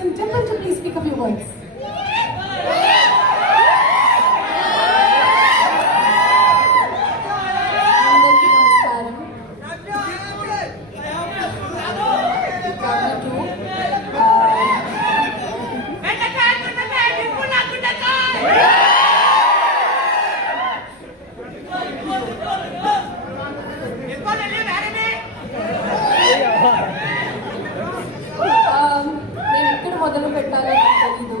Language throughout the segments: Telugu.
requesting Dimple to please speak a few words. అందరికీ నమస్కారం. నేను ఎక్కడ మొదలు పెట్టాలో నాకు తెలీదు.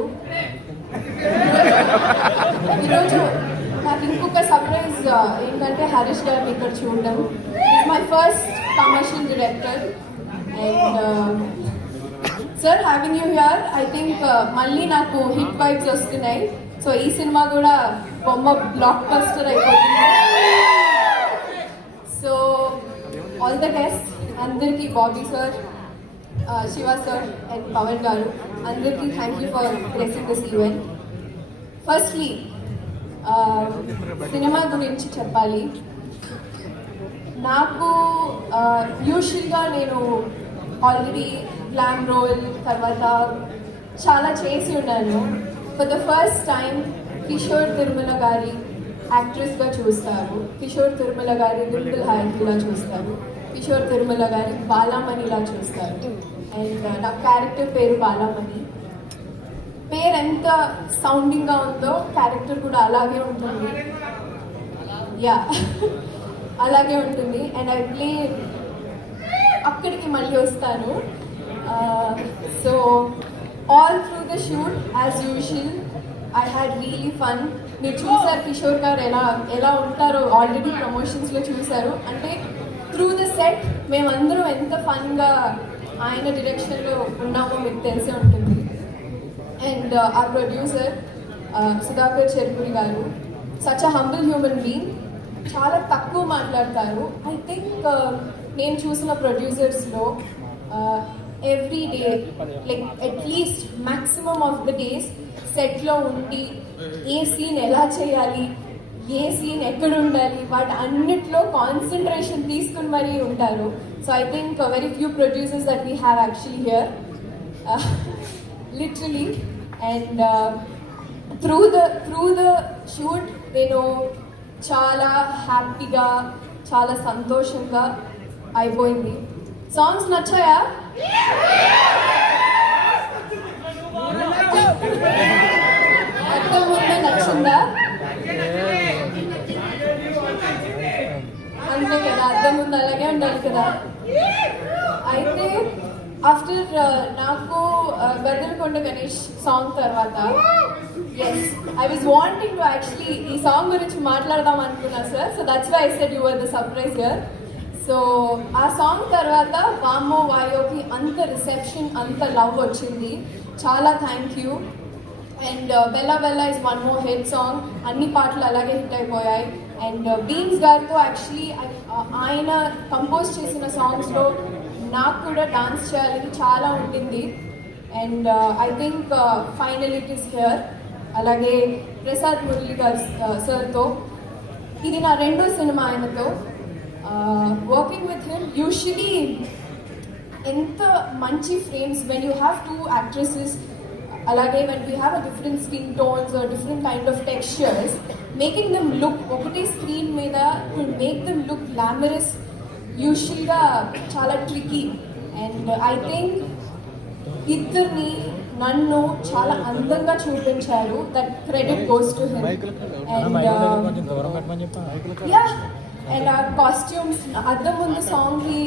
ఈరోజు నాకు ఇంకొక సర్ప్రైజ్ ఏంటంటే హరీష్ గారిని ఇక్కడ చూడడం. My first commercial director and sir having you here. I think మళ్ళీ నాకు హిట్ వైబ్స్ వస్తున్నాయి. సో ఈ సినిమా కూడా బొమ్మ బ్లాక్ బస్టర్ అయిపోతుంది. సో ఆల్ ద బెస్ట్ అందరికీ, Bobby sir, Shiva sir and Pavan గారు అందరికీ thank you for gracing this event. Firstly cinema గురించి చెప్పాలి. నాకు యూజువల్గా నేను ఆల్రెడీ గ్లామ్ రోల్ తర్వాత చాలా చేసి ఉన్నాను. For the first time Kishore Tirumala గారి యాక్ట్రెస్గా చూస్తారు, కిషోర్ తిరుమల గారి డింపుల్ హాయర్లా చూస్తారు, కిషోర్ తిరుమల గారి బాలామణిలా చూస్తారు. అండ్ నా క్యారెక్టర్ పేరు బాలామణి. పేరు ఎంత సౌండింగ్గా ఉందో క్యారెక్టర్ కూడా అలాగే ఉంటుంది. యా అలాగే ఉంటుంది. అండ్ ఐ ప్లే అక్కడికి మళ్ళీ వస్తాను. So all through the shoot as usual I had really fun. మీరు చూసారు కిషోర్ గారు ఎలా ఉంటారో ఆల్రెడీ ప్రమోషన్స్లో చూశారు. అంటే త్రూ ద సెట్ మేమందరం ఎంత ఫన్గా ఆయన డైరెక్షన్లో ఉన్నామో మీకు తెలిసే ఉంటుంది. అండ్ ఆ producer Sudhakar Cherukuri garu such a humble human being. చాలా తక్కువ మాట్లాడతారు. ఐ థింక్ నేను చూసిన ప్రొడ్యూసర్స్లో every day like at least maximum of the days సెట్లో ఉండి ఏ సీన్ ఎలా చేయాలి, ఏ సీన్ ఎక్కడ ఉండాలి, వాటి అన్నిట్లో కాన్సన్ట్రేషన్ తీసుకుని మరీ ఉంటారు. So I think very few producers that we have actually here literally. And through the shoot నేను చాలా హ్యాపీగా చాలా సంతోషంగా అయిపోయింది. సాంగ్స్ నచ్చాయా? అర్థం ముందే నచ్చిందా? అంతే కదా, అర్థం ముందు అలాగే ఉండాలి కదా. అయితే ఆఫ్టర్ నాకు గద్దలకొండ గణేష్ సాంగ్ తర్వాత yes I was wanting to actually ఈ సాంగ్ గురించి మాట్లాడదాం అనుకున్నా sir. So that's why I said you are the surprise here. So ఆ సాంగ్ తర్వాత వామో వాయోకి అంత రిసెప్షన్ అంత లవ్ వచ్చింది. చాలా థ్యాంక్ యూ. అండ్ బెల్లా బెల్లా is one more hit song. అన్ని పాటలు అలాగే హిట్ అయిపోయాయి. అండ్ బీన్స్ గారితో యాక్చువల్లీ ఆయన కంపోజ్ చేసిన సాంగ్స్లో నాకు కూడా డాన్స్ చేయాలని చాలా ఉంటుంది. And I think final it is here. అలాగే ప్రసాద్ మురళి గారు సార్తో ఇది నా రెండో సినిమా ఆయనతో వర్కింగ్ విత్ హిమ్. యూజువలీ ఎంత మంచి frames when you have two actresses, అలాగే when we have a different skin tones or different kind of textures, making them look ఒకటే స్క్రీన్ మీద to make them look glamorous యూజువల్గా చాలా ట్రికీ. అండ్ ఐ థింక్ ఇద్దరిని నన్ను చాలా అందంగా చూపించారు. That credit goes to him. And ఆ కాస్ట్యూమ్స్ అద్దం ముందు సాంగ్కి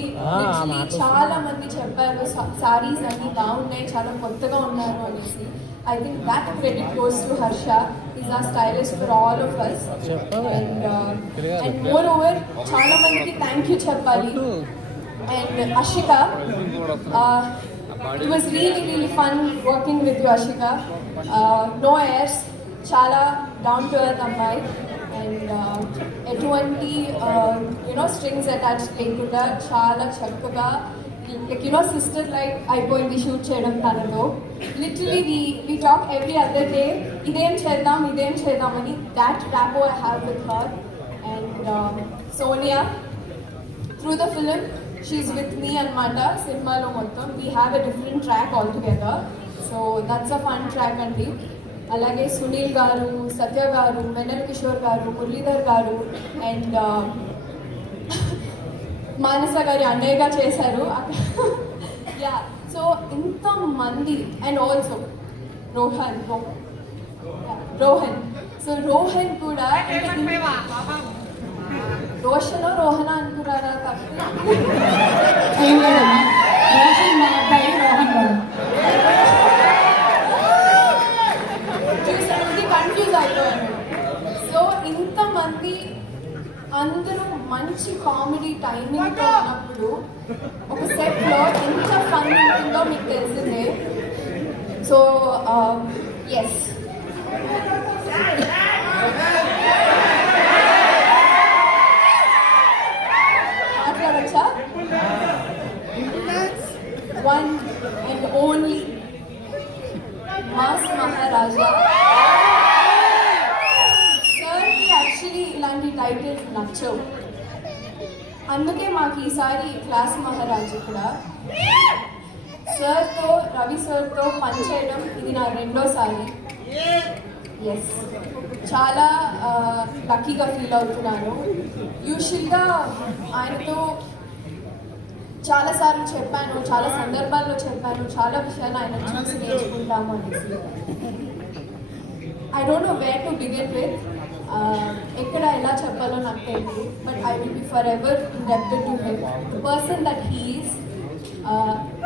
చాలా మంది చెప్పారు సారీస్ అన్ని బాగున్నాయి, చాలా కొత్తగా ఉన్నారు అనేసి. I think that credit goes to Harsha. Is a stylist for all of us. And moreover చాలా మందికి థ్యాంక్ యూ చెప్పాలి. And Ashika, it was really fun working with you Ashika. No airs, చాలా డౌన్ టు ఎర్త్ అమ్మాయి. అండ్ ఎటువంటి స్ట్రింగ్స్ అటాచ్ లేకుండా చాలా చక్కగా లైక్ సిస్టర్ లైక్ అయిపోయింది షూట్ చేయడం తనతో. Literally we talk every other day, ఇదేం చేద్దాం అని. that rapport I have with her. And Sonia, through the film she's with me anamata. Cinema lo mottham we have a different track altogether. So so that's a fun track అండి. అలాగే సునీల్ గారు, సత్య గారు, వెన్నెల కిషోర్ గారు, మురళీధర్ గారు అండ్ మానస గారి అన్నయ్యగా చేశారు. యా, సో ఇంతమంది and also Rohan. So Rohan కూడా రోషన్ రోహన అనుకున్నారా? తప్పి చూసానికి కన్ఫ్యూజ్ అయిపోయాను. సో ఇంతమంది అందరూ మంచి కామెడీ టైమింగ్తో ఉన్నప్పుడు ఒక సెట్లో ఎంత ఫన్ ఉంటుందో మీకు తెలిసిందే. సో ఎస్, మాట్లాడచ్చా? One and only mass Maharaja సార్కి యాక్చువల్లీ ఇలాంటి టైటిల్స్ నచ్చవు, అందుకే మాకు ఈసారి క్లాస్ మహారాజ్ ఇక్కడ సార్తో, రవి సార్తో పనిచేయడం ఇది నా రెండోసారి. ఎస్, చాలా లక్కీగా ఫీల్ అవుతున్నాను. యూజువల్గా ఆయనతో చాలాసార్లు చెప్పాను, చాలా సందర్భాల్లో చెప్పాను, చాలా విషయాలు ఆయన చూసి నేర్చుకుంటాము అనేసి. I don't know where to begin with, ఎక్కడ ఎలా చెప్పాలో నాకు తెలియదు. But I will be forever indebted to him, the person that he is.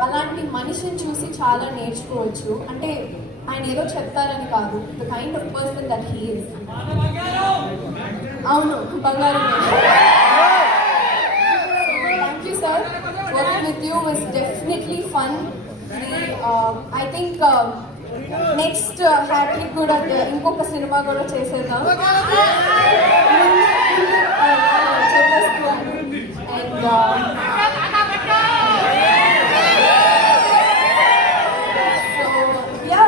అలాంటి మనిషిని చూసి చాలా నేర్చుకోవచ్చు. అంటే ఆయన ఏదో చెప్తారని కాదు, the kind of person that he is. అవును, బంగారం. Thank you sir. Working with you was definitely fun. I think next hat-trick కూడా ఇంకొక సినిమా కూడా చేసేద్దాం చెప్పేస్తున్నాను. And so yeah,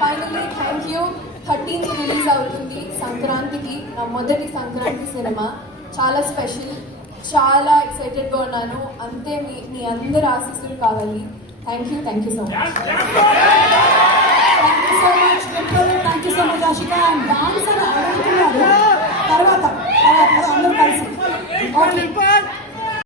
finally thank you. 13th release అవుతుంది సంక్రాంతికి, నా మొదటి సంక్రాంతి సినిమా. చాలా స్పెషల్, చాలా ఎక్సైటెడ్గా ఉన్నాను. అంతే మీ అందరి ఆశీస్సులు కావాలి. Thank you so much. Thank you so much Ashika. Dance అని అడుగుతున్నారు తర్వాత అందరూ కలిసి.